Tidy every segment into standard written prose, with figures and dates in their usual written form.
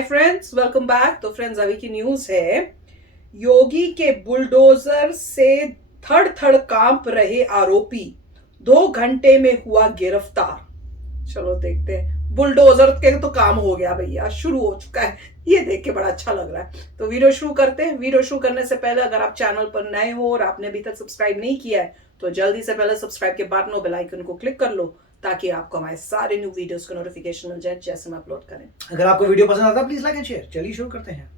Hi friends, welcome back. तो friends, अभी की न्यूज है, योगी के बुलडोजर से थड़ थड़ कांप रहे आरोपी 2 घंटे में हुआ गिरफ्तार। चलो देखते हैं। बुलडोजर के तो काम हो गया भैया, शुरू हो चुका है। ये देख के बड़ा अच्छा लग रहा है। तो वीडियो शुरू करते हैं। वीडियो शुरू करने से पहले अगर आप चैनल पर नए हो और आपने अभी तक सब्सक्राइब नहीं किया है तो जल्दी से पहले सब्सक्राइब के बटन और बेल आइकन को क्लिक कर लो ताकि आपको हमारे सारे न्यू वीडियोस का नोटिफिकेशन मिल जाए जैसे हम अपलोड करें। अगर आपको वीडियो पसंद आता है प्लीज लाइक एंड शेयर। चलिए शुरू करते हैं।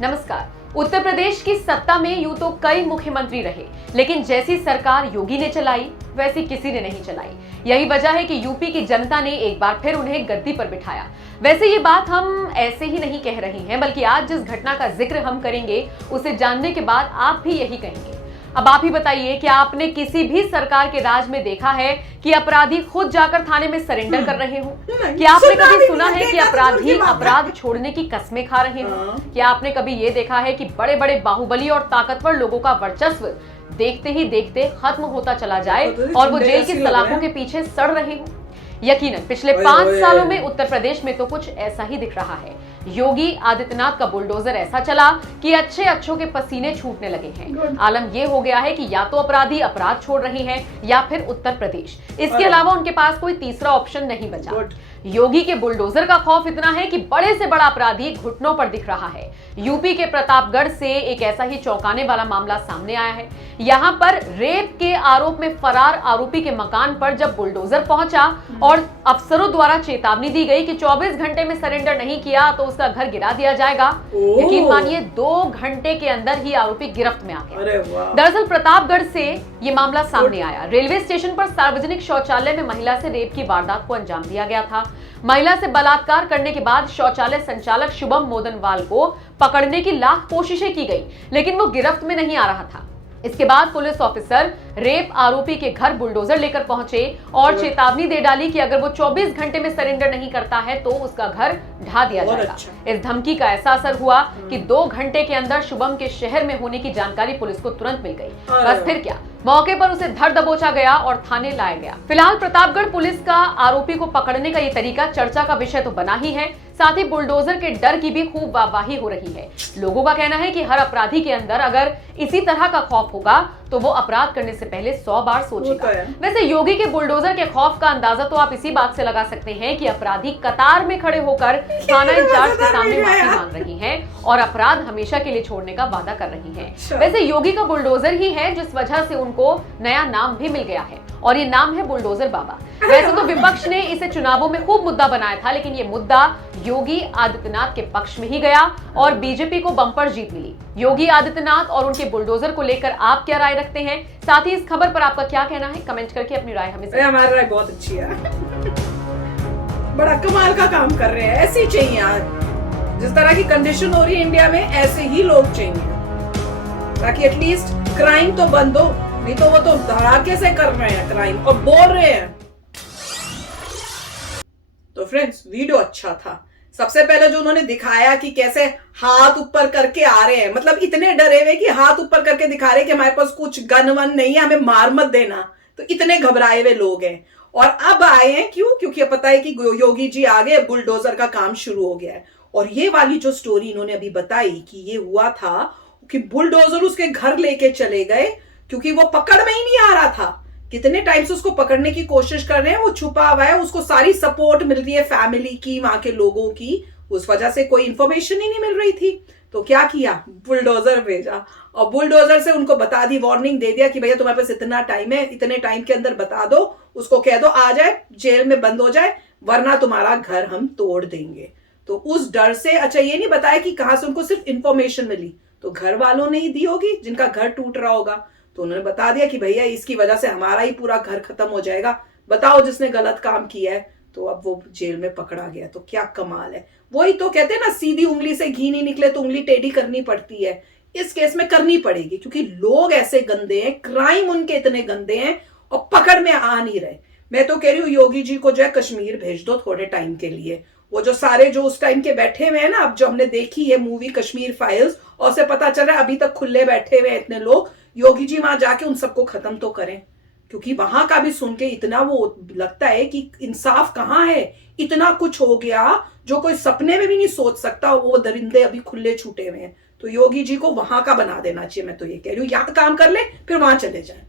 नमस्कार। उत्तर प्रदेश की सत्ता में यूं तो कई मुख्यमंत्री रहे, लेकिन जैसी सरकार योगी ने चलाई वैसी किसी ने नहीं चलाई। यही वजह है कि यूपी की जनता ने एक बार फिर उन्हें गद्दी पर बिठाया। वैसे ये बात हम ऐसे ही नहीं कह रहे हैं, बल्कि आज जिस घटना का जिक्र हम करेंगे उसे जानने के बाद आप भी यही कहेंगे। अब आप ही बताइए कि आपने किसी भी सरकार के राज में देखा है कि अपराधी खुद जाकर थाने में सरेंडर कर रहे हो? क्या आपने कभी सुना है कि अपराधी अपराध छोड़ने की कस्में खा रहे हो? क्या आपने कभी ये देखा है कि बड़े बड़े बाहुबली और ताकतवर लोगों का वर्चस्व देखते ही देखते खत्म होता चला जाए और वो जेल की सलाखों के पीछे सड़ रहे हो? यकीनन पिछले 5 सालों में उत्तर प्रदेश में तो कुछ ऐसा ही दिख रहा है। योगी आदित्यनाथ का बुलडोजर ऐसा चला कि अच्छे अच्छों के पसीने छूटने लगे हैं। आलम यह हो गया है कि या तो अपराधी अपराध छोड़ रहे हैं या फिर उत्तर प्रदेश। इसके अलावा उनके पास कोई तीसरा ऑप्शन नहीं बचा। योगी के बुलडोजर का खौफ इतना है कि बड़े से बड़ा अपराधी घुटनों पर दिख रहा है। यूपी के प्रतापगढ़ से एक ऐसा ही चौंकाने वाला मामला सामने आया है। यहां पर रेप के आरोप में फरार आरोपी के मकान पर जब बुलडोजर पहुंचा और अफसरों द्वारा चेतावनी दी गई कि 24 घंटे में सरेंडर नहीं किया तो उसका घर गिरा दिया जाएगा, यकीन मानिए 2 घंटे के अंदर ही आरोपी गिरफ्त में आ गया। दरअसल प्रतापगढ़ से ये मामला सामने आया। रेलवे स्टेशन पर सार्वजनिक शौचालय में महिला से रेप की वारदात को अंजाम दिया गया था। महिला से बलात्कार करने के बाद शौचालय संचालक शुभम मोदनवाल को पकड़ने की लाख कोशिशें की गई, लेकिन वो गिरफ्त में नहीं आ रहा था। इसके बाद पुलिस ऑफिसर रेप आरोपी के घर बुलडोजर लेकर पहुंचे और चेतावनी दे डाली कि अगर वो 24 घंटे में सरेंडर नहीं करता है तो उसका घर ढा दिया जाएगा। इस धमकी का ऐसा असर हुआ कि 2 घंटे के अंदर शुभम के शहर में होने की जानकारी पुलिस को तुरंत मिल गई। बस फिर क्या, मौके पर उसे धर दबोचा गया और थाने लाया गया। फिलहाल प्रतापगढ़ पुलिस का आरोपी को पकड़ने का ये तरीका चर्चा का विषय तो बना ही है, साथ ही बुलडोजर के डर की भी खूब वाहवाही हो रही है। लोगों का कहना है कि हर अपराधी के अंदर अगर इसी तरह का खौफ होगा तो वो अपराध करने से पहले 100 बार सोचेगा। वैसे योगी के बुलडोजर के खौफ का अंदाजा तो आप इसी बात से लगा सकते हैं कि अपराधी कतार में खड़े होकर थाना इंचार्ज के सामने माफी मांग रही हैं और अपराध हमेशा के लिए छोड़ने का वादा कर रही हैं। वैसे योगी का बुलडोजर ही है जिस वजह से उनको नया नाम भी मिल गया है और ये नाम है बुलडोजर बाबा। वैसे तो विपक्ष ने इसे चुनावों में खूब मुद्दा बनाया था, लेकिन ये मुद्दा योगी आदित्यनाथ के पक्ष में ही गया और बीजेपी को बम्पर जीत मिली। योगी आदित्यनाथ और उनके बुलडोजर को लेकर आप क्या राय रखते हैं? साथ ही इस खबर पर आपका क्या कहना है? कमेंट करके अपनी राय हमें। हमारी राय बहुत अच्छी है। बड़ा कमाल का काम कर रहे हैं। ऐसे ही चाहिए यार। जिस तरह की कंडीशन हो रही है इंडिया में, ऐसे ही लोग चाहिए ताकि एटलीस्ट क्राइम तो बंद हो। नहीं तो वो तो धड़ाके से कर रहे हैं क्राइम और बोल रहे हैं। तो फ्रेंड्स, वीडियो अच्छा था। सबसे पहले जो उन्होंने दिखाया कि कैसे हाथ ऊपर करके आ रहे हैं, मतलब इतने डरे हुए कि हाथ ऊपर करके दिखा रहे हैं कि हमारे पास कुछ गन वन नहीं है, हमें मार मत देना। तो इतने घबराए हुए लोग हैं और अब आए हैं क्यों? क्योंकि पता है कि योगी जी आ गए, बुलडोजर का काम शुरू हो गया है। और ये वाली जो स्टोरी इन्होंने अभी बताई कि ये हुआ था कि बुलडोजर उसके घर लेके चले गए क्योंकि वो पकड़ में ही नहीं आ रहा था। कितने टाइम से उसको पकड़ने की कोशिश कर रहे हैं, वो छुपा हुआ है, उसको सारी सपोर्ट मिल रही है फैमिली की, वहां के लोगों की, उस वजह से कोई इंफॉर्मेशन ही नहीं मिल रही थी। तो क्या किया, बुलडोजर भेजा और बुलडोजर से उनको बता दी, वार्निंग दे दिया कि भैया तुम्हारे पास इतना टाइम है, इतने टाइम के अंदर बता दो, उसको कह दो आ जाए, जेल में बंद हो जाए, वरना तुम्हारा घर हम तोड़ देंगे। तो उस डर से, अच्छा ये नहीं बताया कि कहां से उनको सिर्फ इंफॉर्मेशन मिली, तो घर वालों ने ही दी होगी जिनका घर टूट रहा होगा। तो उन्होंने बता दिया कि भैया इसकी वजह से हमारा ही पूरा घर खत्म हो जाएगा, बताओ जिसने गलत काम किया है। तो अब वो जेल में पकड़ा गया। तो क्या कमाल है। वही तो कहते हैं ना, सीधी उंगली से घी नहीं निकले तो उंगली टेढ़ी करनी पड़ती है। इस केस में करनी पड़ेगी क्योंकि लोग ऐसे गंदे हैं, क्राइम उनके इतने गंदे हैं और पकड़ में आ नहीं रहे। मैं तो कह रही हूँ योगी जी को जो है कश्मीर भेज दो थोड़े टाइम के लिए। वो जो सारे जो उस टाइम के बैठे हुए हैं ना, अब जो हमने देखी है मूवी कश्मीर फाइल्स, और से पता चल रहा है अभी तक खुले बैठे हुए हैं इतने लोग, योगी जी वहां जाके उन सबको खत्म तो करें। क्योंकि वहां का भी सुन के इतना वो लगता है कि इंसाफ कहाँ है, इतना कुछ हो गया जो कोई सपने में भी नहीं सोच सकता, वो दरिंदे अभी खुले छूटे हुए हैं। तो योगी जी को वहां का बना देना चाहिए। मैं तो ये कह रही हूँ, यहाँ काम कर ले फिर वहां चले जाए।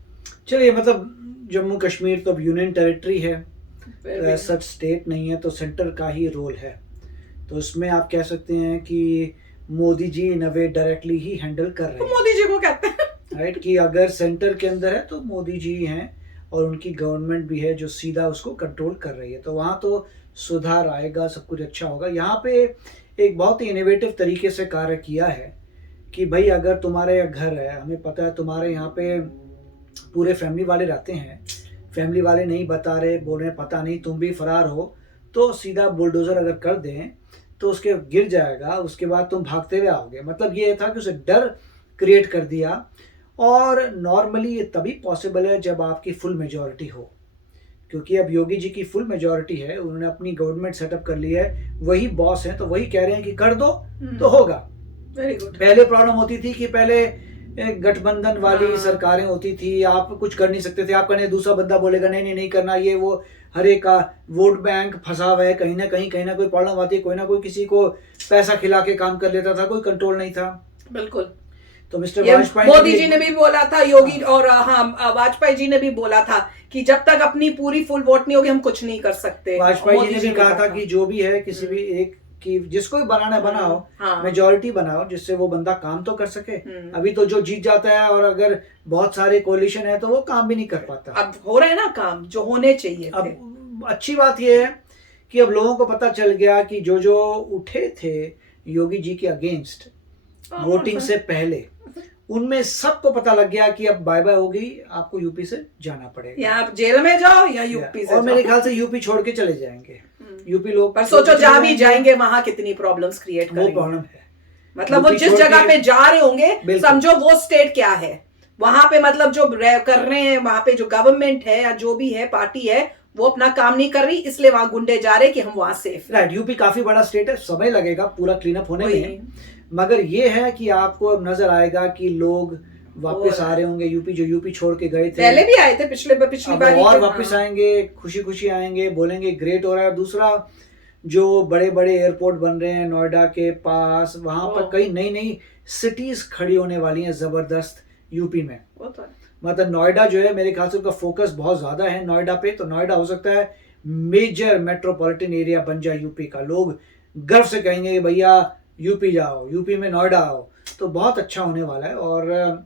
चलिए, मतलब जम्मू कश्मीर तो अब यूनियन टेरिटरी है, सच स्टेट नहीं है, तो सेंटर का ही रोल है। तो उसमें आप कह सकते हैं कि मोदी जी इन अ वे डायरेक्टली ही हैंडल कर रहे तो हैं। मोदी जी को कहते हैं राइट, कि अगर सेंटर के अंदर है तो मोदी जी हैं और उनकी गवर्नमेंट भी है जो सीधा उसको कंट्रोल कर रही है। तो वहाँ तो सुधार आएगा, सब कुछ अच्छा होगा। यहाँ पे एक बहुत ही इनोवेटिव तरीके से कार्य किया है कि भाई अगर तुम्हारे घर है, हमें पता है तुम्हारे यहाँ पे पूरे फैमिली वाले रहते हैं, फैमिली वाले नहीं बता रहे, बोल रहे पता नहीं, तुम भी फरार हो, तो सीधा बुलडोजर अगर कर दें तो उसके गिर जाएगा, उसके बाद तुम भागते हुए आओगे। मतलब ये था कि उसे डर क्रिएट कर दिया। और नॉर्मली ये तभी पॉसिबल है जब आपकी फुल मेजॉरिटी हो, क्योंकि अब योगी जी की फुल मेजॉरिटी है, उन्होंने अपनी गवर्नमेंट सेटअप कर ली है, वही बॉस हैं, तो वही कह रहे हैं कि कर दो तो होगा। Very good. पहले प्रॉब्लम होती थी कि पहले गठबंधन वाली सरकारें होती थी, आप कुछ कर नहीं सकते थे, आप करने, दूसरा बंदा बोलेगा नहीं नहीं नहीं करना, ये वो, हर एक का वोट बैंक फंसा हुआ है, कहीं ना कोई प्रॉब्लम आती है, कोई ना कोई किसी को पैसा खिला के काम कर लेता था, कोई कंट्रोल नहीं था। बिल्कुल। तो मिस्टर ये वाजपेयी मोदी जी ने भी बोला था, योगी और हाँ वाजपेयी जी ने भी बोला था कि जब तक अपनी पूरी फुल वोट नहीं होगी हम कुछ नहीं कर सकते। वाजपेयी जी ने भी कहा था कि जो भी है किसी भी एक की जिसको भी बनाना है बनाओ, हाँ। मेजॉरिटी बनाओ जिससे वो बंदा काम तो कर सके। अभी तो जो जीत जाता है और अगर बहुत सारे कोलिशन है तो वो काम भी नहीं कर पाता। अब हो रहा है ना काम जो होने चाहिए थे। अब अच्छी बात यह है कि अब लोगों को पता चल गया कि जो जो उठे थे योगी जी के अगेंस्ट वोटिंग से पहले, उनमें सबको पता लग गया कि अब बाय बाय होगी, आपको यूपी से जाना पड़ेगा, या आप जेल में जाओ या यूपी से और मेरे जाओ। ख्याल से यूपी छोड़ के चले जाएंगे। यूपी लोग पर सोचो जा भी जाएंगे वहां कितनी प्रॉब्लम्स क्रिएट वो करेंगे। प्रॉब्लम है। मतलब वो यूपी जिस छोड़ जगह के- पे जा रहे होंगे, बिल्कुल। समझो वो स्टेट क्या है वहां पे, मतलब जो कर रहे हैं वहां पे जो गवर्नमेंट है या जो भी है पार्टी है वो अपना काम नहीं कर रही, इसलिए वहां गुंडे जा रहे कि हम वहां सेफ। राइट, यूपी काफी बड़ा स्टेट है, समय लगेगा पूरा क्लीन अप होने वही। में, मगर ये है कि आपको अब नजर आएगा कि लोग वापस आ रहे होंगे। यूपी जो यूपी छोड़ के गए थे, पहले भी आए थे पिछली अब बार और वापस आएंगे, खुशी खुशी आएंगे, बोलेंगे ग्रेट हो रहा है। दूसरा, जो बड़े बड़े एयरपोर्ट बन रहे हैं नोएडा के पास, वहां पर कई नई नई सिटीज खड़ी होने वाली हैं जबरदस्त यूपी में। वो तो है। मतलब नोएडा जो है मेरे ख्याल से उनका फोकस बहुत ज्यादा है नोएडा पे, तो नोएडा हो सकता है मेजर मेट्रोपॉलिटन एरिया बन जाए यूपी का। लोग गर्व से कहेंगे कि भैया यूपी जाओ, यूपी में नोएडा आओ, तो बहुत अच्छा होने वाला है। और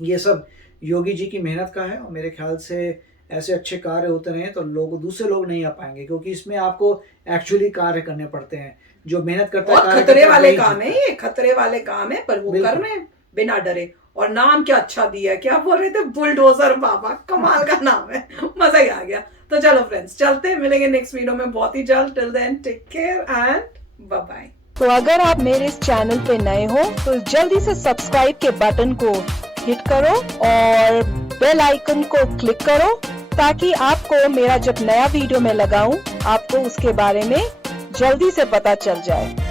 ये सब योगी जी की मेहनत का है, और मेरे ख्याल से ऐसे अच्छे कार्य होते रहे तो लोग, दूसरे लोग नहीं आ पाएंगे, क्योंकि इसमें आपको एक्चुअली कार्य करने पड़ते हैं। जो मेहनत करता है, और कार्य खतरे करता है, वाले वही काम है, जीतता ये खतरे वाले काम है, पर वो बिल्कुल। कर रहे हैं बिना डरे। और नाम क्या अच्छा दिया है, क्या बोल रहे थे, बुलडोजर बाबा, कमाल का नाम है, मजा ही आ गया। तो चलो फ्रेंड्स, चलते हैं, मिलेंगे नेक्स्ट वीडियो में बहुत ही जल्द। Till then take care and bye bye. तो अगर आप मेरे इस चैनल पे नए हो तो जल्दी से सब्सक्राइब के बटन को हिट करो और बेल आइकन को क्लिक करो, ताकि आपको मेरा जब नया वीडियो मैं लगाऊं आपको उसके बारे में जल्दी से पता चल जाए।